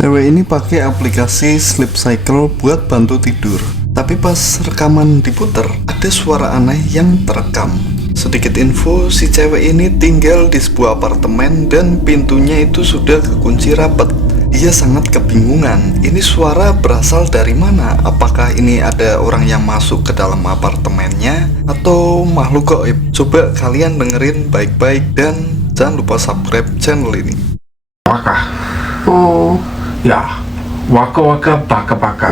Cewek ini pakai aplikasi Sleep Cycle buat bantu tidur. Tapi pas rekaman diputer, ada suara aneh yang terekam. Sedikit info, si cewek ini tinggal di sebuah apartemen dan pintunya itu sudah kekunci rapat. Ia sangat kebingungan, ini suara berasal dari mana? Apakah ini ada orang yang masuk ke dalam apartemennya atau makhluk gaib? Coba kalian dengerin baik-baik dan jangan lupa subscribe channel ini. Waka. Oh, Ya. Waka waka baka baka.